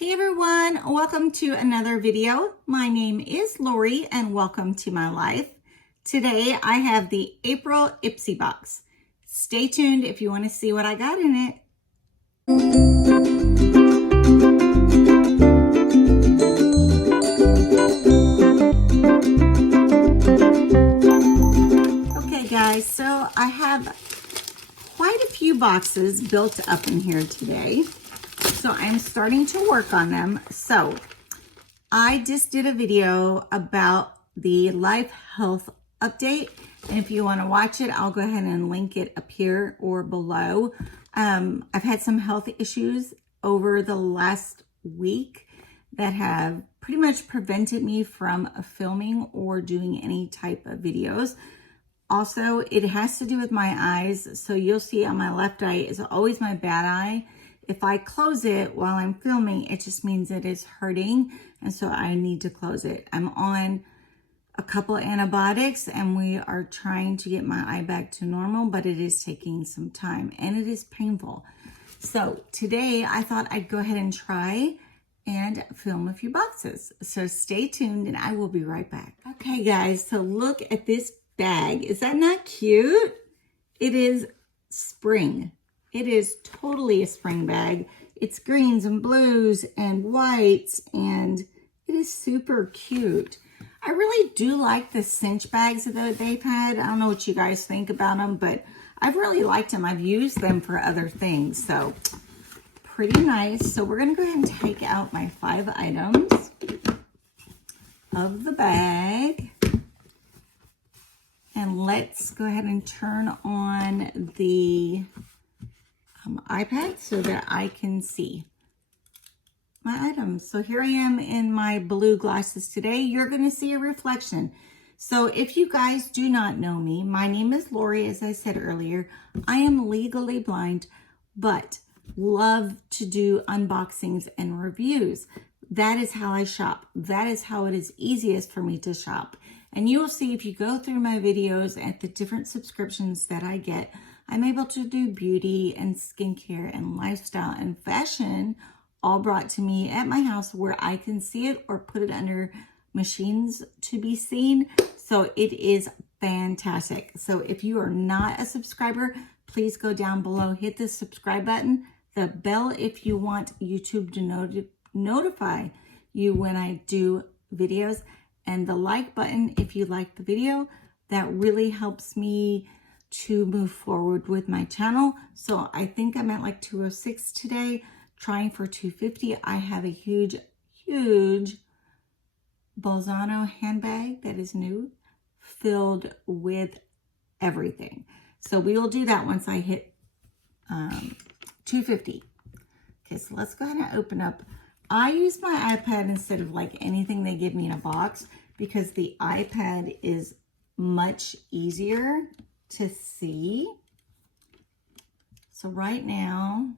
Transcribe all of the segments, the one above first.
Hey everyone, welcome to another video. My name is Lori and welcome to my life. Today I have the April IPSY box. Stay tuned if you want to see what I got in it. Okay guys, so I have quite a few boxes built up in here today. So I'm starting to work on them. So I just did a video about the Life Health Update. And if you want to watch it, I'll go ahead and link it up here or below. I've had some health issues over the last week that have pretty much prevented me from filming or doing any type of videos. Also, it has to do with my eyes. So you'll see on my left eye is always my bad eye. If I close it while I'm filming, it just means it is hurting. And so I need to close it. I'm on a couple antibiotics and we are trying to get my eye back to normal, but it is taking some time and it is painful. So today I thought I'd go ahead and try and film a few boxes. So stay tuned and I will be right back. Okay guys, so look at this bag. Is that not cute? It is spring. It is totally a spring bag. It's greens and blues and whites, and it is super cute. I really do like the cinch bags that they've had. I don't know what you guys think about them, but I've really liked them. I've used them for other things, so pretty nice. So we're gonna go ahead and take out my 5 items of the bag. And let's go ahead and turn on the iPad so that I can see my items. So here I am in my blue glasses today. You're going to see a reflection. So if you guys do not know me, my name is Lori, as I said earlier. I am legally blind, but love to do unboxings and reviews. That is how I shop. That is how it is easiest for me to shop. And you will see if you go through my videos at the different subscriptions that I get, I'm able to do beauty and skincare and lifestyle and fashion all brought to me at my house where I can see it or put it under machines to be seen. So it is fantastic. So if you are not a subscriber, please go down below, hit the subscribe button, the bell if you want YouTube to notify you when I do videos, and the like button if you like the video. That really helps me to move forward with my channel. So I think I'm at like 206 today, trying for 250. I have a huge BOLZANO handbag that is new, filled with everything. So we will do that once I hit 250. Okay, so let's go ahead and open up. I use my iPad instead of like anything they give me in a box because the iPad is much easier to see. So right now,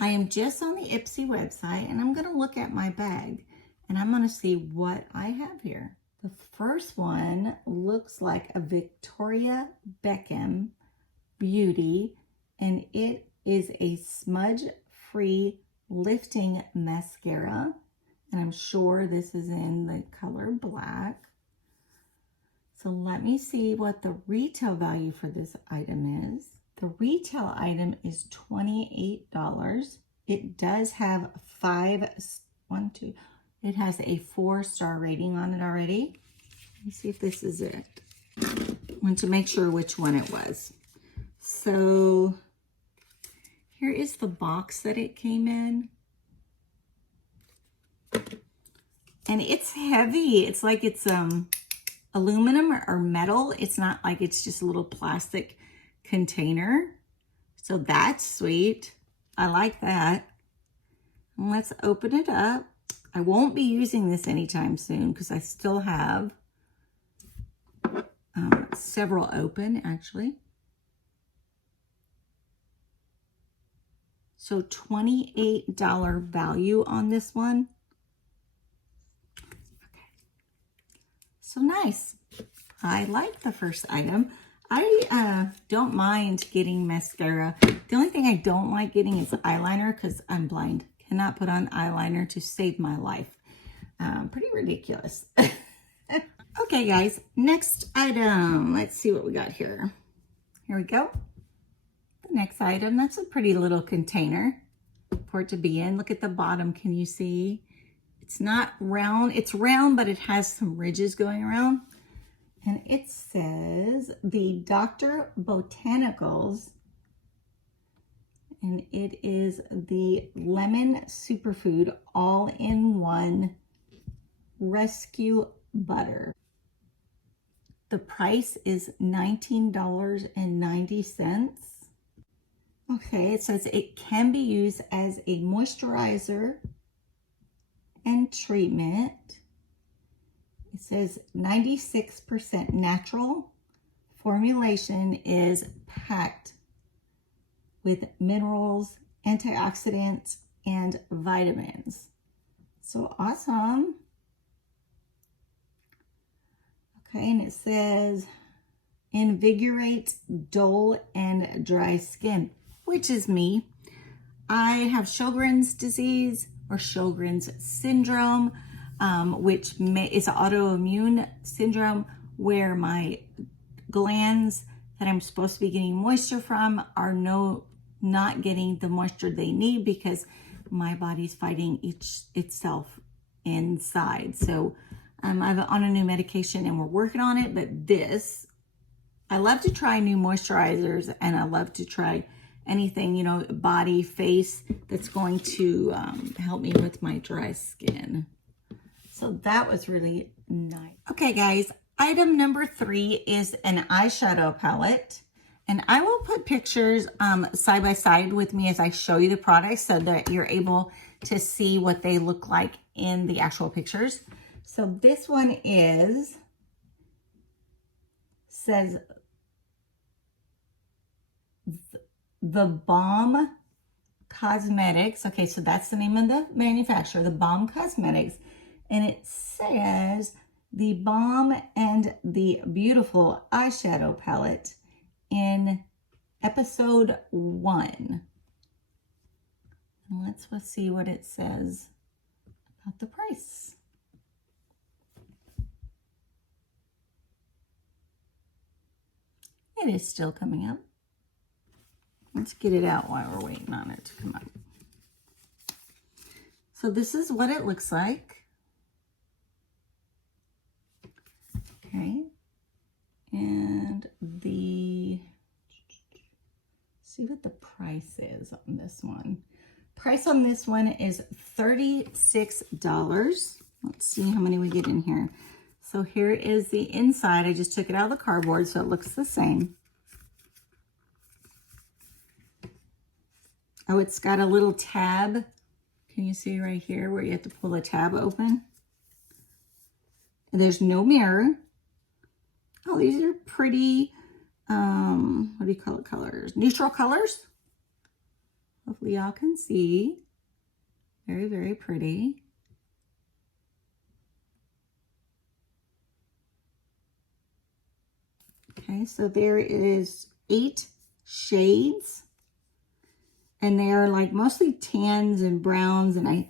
I am just on the IPSY website and I'm gonna look at my bag and I'm gonna see what I have here. The first one looks like a Victoria Beckham Beauty, and it is a smudge-free lifting mascara. And I'm sure this is in the color black. So let me see what the retail value for this item is. The retail item is $28. It does have it has a 4-star rating on it already. Let me see if this is it. I want to make sure which one it was. So here is the box that it came in. And it's heavy. It's like it's aluminum or metal. It's not like it's just a little plastic container. So that's sweet. I like that. And let's open it up. I won't be using this anytime soon because I still have several open actually. So $28 value on this one. So nice. I like the first item. I don't mind getting mascara. The only thing I don't like getting is eyeliner because I'm blind. cannot put on eyeliner to save my life. Pretty ridiculous. Okay, guys, next item. Let's see what we got here. Here we go. The next item, that's a pretty little container for it to be in. Look at the bottom, can you see? It's not round, it's round, but it has some ridges going around. And it says the Dr. Botanicals, and it is the lemon superfood all-in-one rescue butter. The price is $19.90. Okay, it says it can be used as a moisturizer and treatment. It says 96% natural. Formulation is packed with minerals, antioxidants, and vitamins. So awesome. Okay, and it says invigorates dull and dry skin, which is me. I have Sjogren's disease or Sjogren's syndrome, which is an autoimmune syndrome where my glands that I'm supposed to be getting moisture from are not getting the moisture they need because my body's fighting itself inside. So I'm on a new medication and we're working on it, but I love to try new moisturizers and I love to try anything, you know, body, face, that's going to help me with my dry skin. So that was really nice. Okay, guys, item number 3 is an eyeshadow palette. And I will put pictures side by side with me as I show you the products so that you're able to see what they look like in the actual pictures. So this one says the Balm Cosmetics. Okay, so that's the name of the manufacturer, the Balm Cosmetics. And it says the Balm and the Beautiful eyeshadow palette in episode 1. And let's see what it says about the price. It is still coming up. Let's get it out while we're waiting on it to come up. So this is what it looks like. Okay. And see what the price is on this one. Price on this one is $36. Let's see how many we get in here. So here is the inside. I just took it out of the cardboard so it looks the same. Oh, it's got a little tab. Can you see right here where you have to pull the tab open? There's no mirror. Oh, these are pretty, what do you call it, colors? Neutral colors. Hopefully y'all can see. Very, very pretty. Okay, so there is 8 shades. And they are like mostly tans and browns. And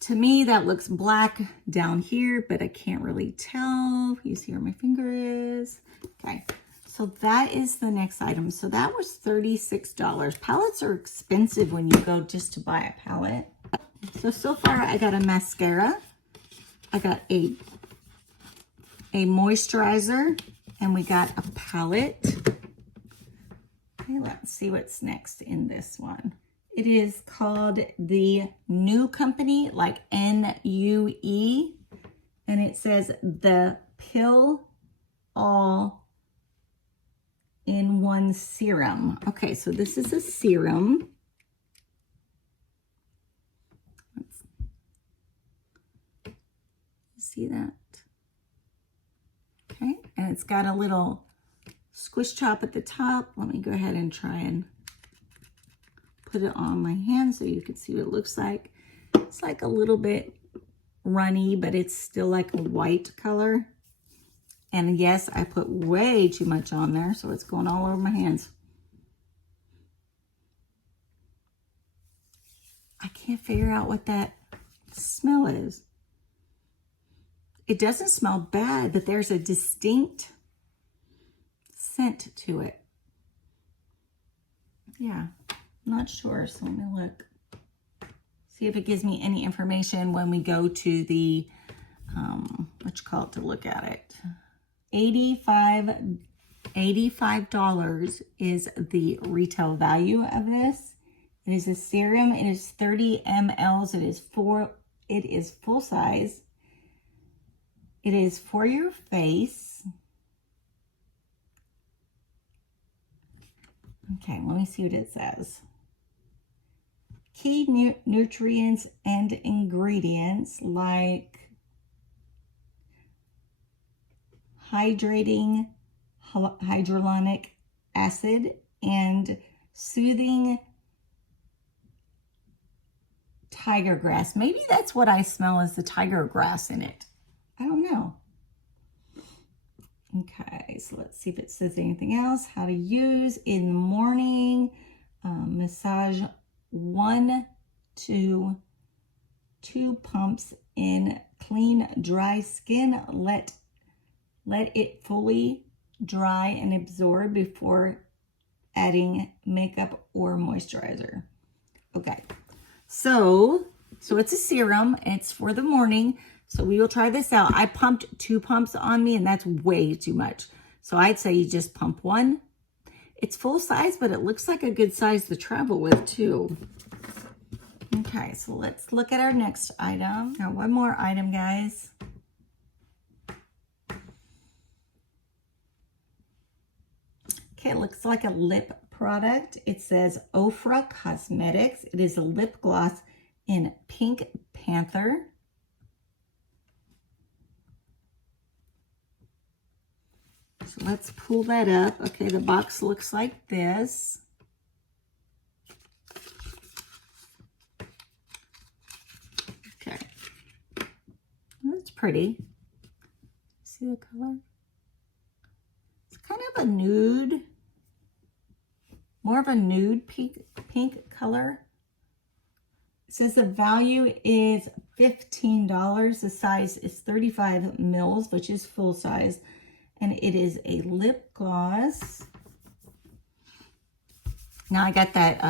to me, that looks black down here, but I can't really tell. You see where my finger is? Okay, so that is the next item. So that was $36. Palettes are expensive when you go just to buy a palette. So far I got a mascara. I got a moisturizer, and we got a palette. Okay, let's see what's next in this one. It is called the New Company, like N-U-E, and it says the Pill All-in-One Serum. Okay, so this is a serum. See that? Okay, and it's got a little squish top at the top. Let me go ahead and try and put it on my hand so you can see what it looks like. It's like a little bit runny, but it's still like a white color. And yes, I put way too much on there, so it's going all over my hands. I can't figure out what that smell is. It doesn't smell bad, but there's a distinct scent to it. Yeah, not sure, so let me look. See if it gives me any information when we go to the, what you call it, to look at it. $85 is the retail value of this. It is a serum. It is 30 mLs. It is full size. It is for your face. Okay, let me see what it says. Key nutrients and ingredients like hydrating hyaluronic acid and soothing tiger grass. Maybe that's what I smell, is the tiger grass in it. I don't know. Okay, so let's see if it says anything else. How to use in the morning. Massage 1 to 2 pumps in clean, dry skin. Let it fully dry and absorb before adding makeup or moisturizer. Okay, so it's a serum. It's for the morning. So we will try this out. I pumped 2 pumps on me, and that's way too much. So I'd say you just pump 1. It's full size, but it looks like a good size to travel with too. Okay, so let's look at our next item. Now, one more item, guys. Okay, it looks like a lip product. It says Ofra Cosmetics. It is a lip gloss in Pink Panther. So let's pull that up. Okay, the box looks like this. Okay, that's pretty. See the color? It's kind of a nude, more of a nude pink color. It says the value is $15. The size is 35 mils, which is full size. And it is a lip gloss. Now I got that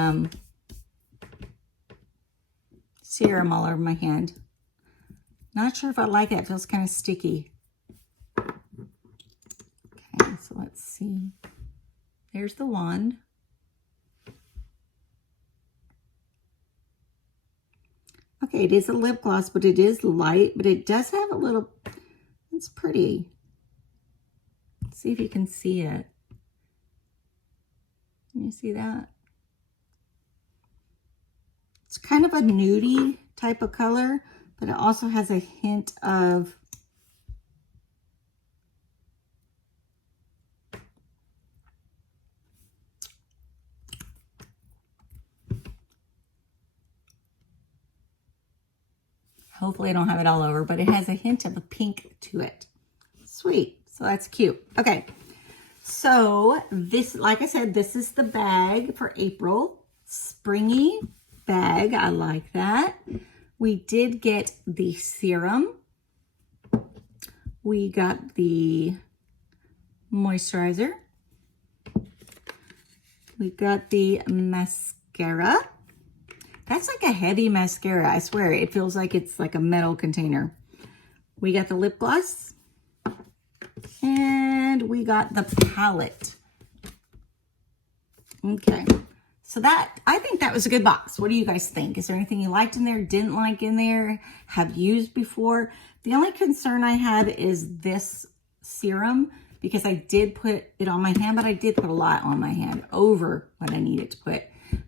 serum all over my hand. Not sure if I like it. It feels kind of sticky. Okay, so let's see. There's the wand. Okay, it is a lip gloss, but it is light, but it does have a little, it's pretty. See if you can see it. Can you see that? It's kind of a nudie type of color, but it also has a hint of hopefully I don't have it all over, but it has a hint of a pink to it. Sweet. So that's cute. Okay, so this, like I said, this is the bag for April. Springy bag. I like that. We did get the serum. We got the moisturizer. We got the mascara. That's like a heavy mascara. I swear, it feels like it's like a metal container. We got the lip gloss. And we got the palette. Okay, so that, I think that was a good box. What do you guys think? Is there anything you liked in there, didn't like in there, have used before? The only concern I have is this serum, because I did put it on my hand, but I did put a lot on my hand over what I needed to put.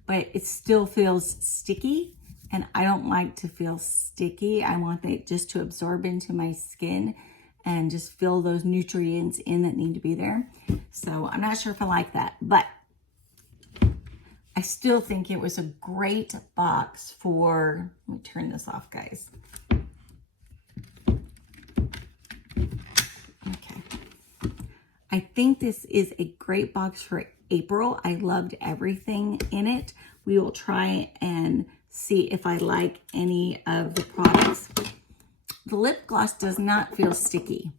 But it still feels sticky, and I don't like to feel sticky. I want it just to absorb into my skin and just fill those nutrients in that need to be there. So I'm not sure if I like that, but I still think it was a great box for, let me turn this off, guys. Okay. I think this is a great box for April. I loved everything in it. We will try and see if I like any of the products. The lip gloss does not feel sticky.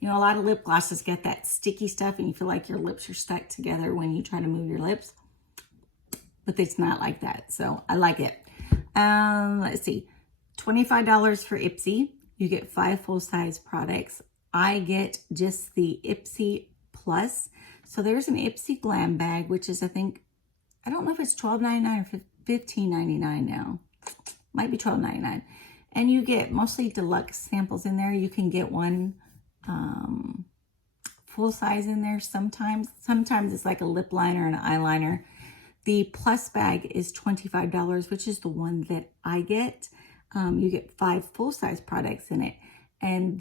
You know, a lot of lip glosses get that sticky stuff and you feel like your lips are stuck together when you try to move your lips. But it's not like that, so I like it. Let's see, $25 for IPSY. You get 5 full-size products. I get just the IPSY Plus. So there's an IPSY Glam Bag, which is, I think, I don't know if it's $12.99 or $15.99 now. Might be $12.99. And you get mostly deluxe samples in there. You can get one full size in there sometimes. Sometimes it's like a lip liner and an eyeliner. The Plus bag is $25, which is the one that I get. You get 5 full-size products in it. And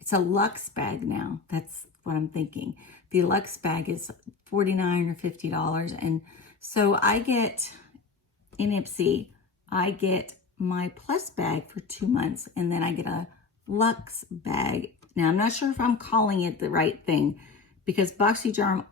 it's a luxe bag now. That's what I'm thinking. The luxe bag is $49 or $50. And so I get, in IPSY, I get my Plus bag for 2 months. And then I get a luxe bag. Now, I'm not sure if I'm calling it the right thing, because BOXYCHARM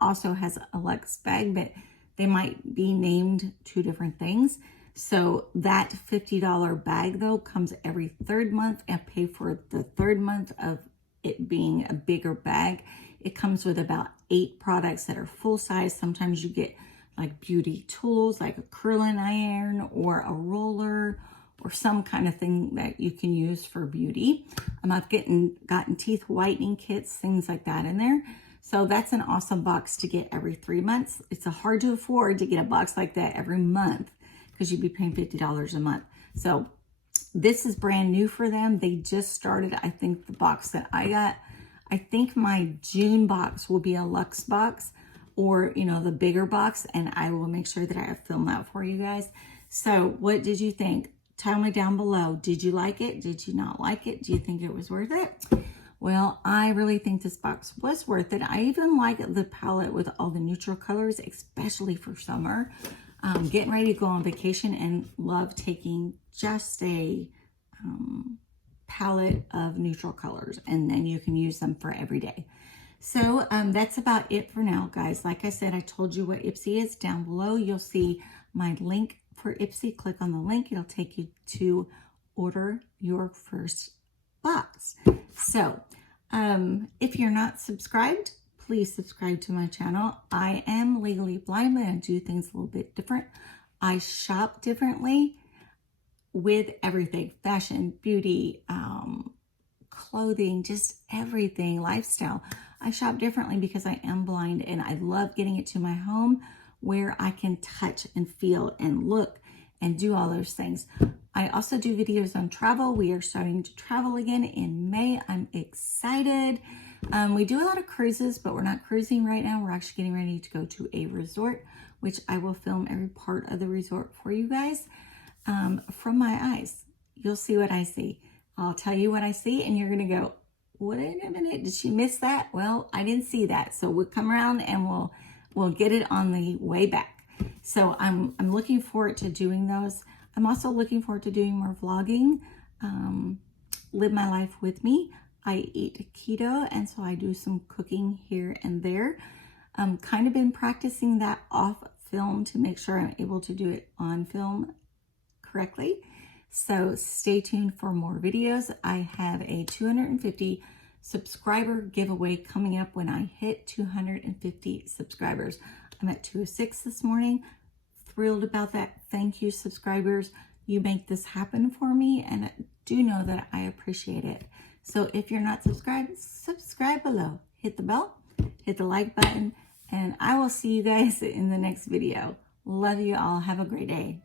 also has a luxe bag, but they might be named 2 different things. So that $50 bag, though, comes every 3rd month, and pay for the 3rd month of it being a bigger bag. It comes with about 8 products that are full size. Sometimes you get like beauty tools, like a curling iron or a roller or some kind of thing that you can use for beauty. I've gotten teeth whitening kits, things like that in there. So that's an awesome box to get every 3 months. It's hard to afford to get a box like that every month because you'd be paying $50 a month. So this is brand new for them. They just started, I think, the box that I got. I think my June box will be a luxe box, or, you know, the bigger box, and I will make sure that I film that for you guys. So what did you think? Tell me down below. Did you like it? Did you not like it? Do you think it was worth it? Well, I really think this box was worth it. I even like the palette with all the neutral colors, especially for summer. Getting ready to go on vacation, and love taking just a palette of neutral colors, and then you can use them for every day. So that's about it for now, guys. Like I said, I told you what IPSY is. Down below, you'll see my link for IPSY. Click on the link. It'll take you to order your first box. So if you're not subscribed, please subscribe to my channel. I am legally blind, but I do things a little bit different. I shop differently with everything: fashion, beauty, clothing, just everything, lifestyle. I shop differently because I am blind, and I love getting it to my home where I can touch and feel and look and do all those things. I also do videos on travel. We are starting to travel again in May. I'm excited. We do a lot of cruises, but we're not cruising right now. We're actually getting ready to go to a resort, which I will film every part of the resort for you guys. From my eyes, you'll see what I see. I'll tell you what I see, and you're going to go, wait a minute, did she miss that? Well, I didn't see that. So we'll come around and we'll get it on the way back. So I'm looking forward to doing those. I'm also looking forward to doing more vlogging. Live my life with me. I eat keto, and so I do some cooking here and there. Kind of been practicing that off film to make sure I'm able to do it on film correctly. So stay tuned for more videos. I have a 250 subscriber giveaway coming up when I hit 250 subscribers. I'm at 206 this morning. Thrilled about that. Thank you, subscribers. You make this happen for me, and do know that I appreciate it. So if you're not subscribed, subscribe below. Hit the bell, hit the like button, and I will see you guys in the next video. Love you all. Have a great day.